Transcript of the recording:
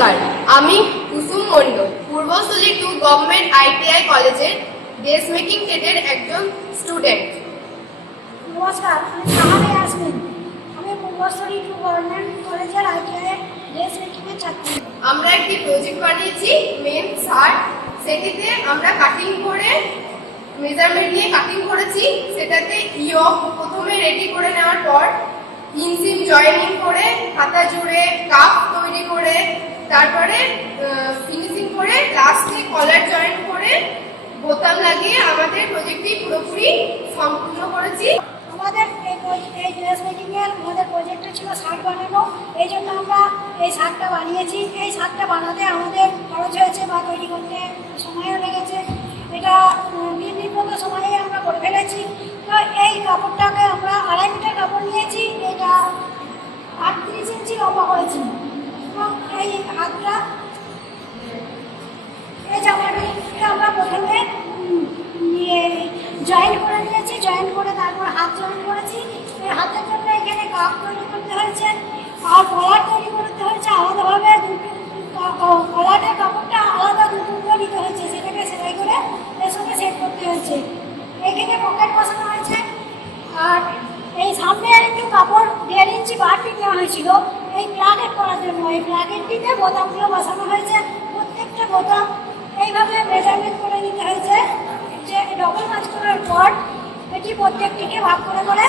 আমি Kusum Mondal Purbasthali two government ITI কলেজের dress making ট্রেডের একজন স্টুডেন্ট নমস্কার আমি আসমিন আমি পূর্বস্থলী টু গভর্নমেন্ট কলেজের আইটিআই ড্রেস মেকিংয়ের ছাত্রী। আমরা একটি প্রজেক্ট বানিয়েছি মেন শার্ট সেটিতে আমরা কাটিং করে মেজারমেন্ট নিয়ে কাটিং করেছি সেটাতে ইয়ক প্রথমে রেডি করে নেওয়ার পর ইনসিম জয়েনিং করে হাতা জুড়ে কাপ তৈরি করে তারপরে ফিনিশিং করে লাস্টে কলার জয়েন করে বোতাম লাগিয়ে আমাদের প্রজেক্টটি পুরোপুরি সম্পূর্ণ করেছি। আমাদের এই ড্রেস মেকিংয়ের আমাদের প্রজেক্টটা ছিল শার্ট বানানো। এই জন্য আমরা এই শার্টটা বানিয়েছি। এই শার্টটা বানাতে আমাদের খরচ হয়েছে বা তৈরি করতে সময়ও লেগেছে। এটা দিন মতো সময়ে আমরা করে ফেলেছি। তো এই কাপড়টাকে আমরা আড়াই মিটার কাপড় নিয়েছি। এটা আটত্রিশ ইঞ্চি লম্বা করেছি এই হাতটা। এই জামাটাকে আমরা প্রথমে নিয়ে জয়েন করে নিয়েছি জয়েন করে তারপর হাত জয়েন করেছি। এই হাতের জন্য এখানে কাপ তৈরি করতে হয়েছে। আর কলার তৈরি করতে হয়েছে আলাদাভাবে। দুটো কাপড়টা আলাদা দুটো নিতে হয়েছে, সেটাকে সেলাই করে সঙ্গে সেট করতে হয়েছে। এখানে পকেট বসানো হয়েছে। আর এই সামনে একটু কাপড় দেড় ইঞ্চি বাড়তি নেওয়া হয়েছিল এই প্লাগেট করার জন্য, এই প্লাগেটটিতে বোতামগুলো বসানো হয়েছে। প্রত্যেকটা বোতাম এইভাবে মেজারমেন্ট করে নিতে হয়েছে যে ডবল মাছ করার পর এটি প্রত্যেকটিকে ভাগ করে করে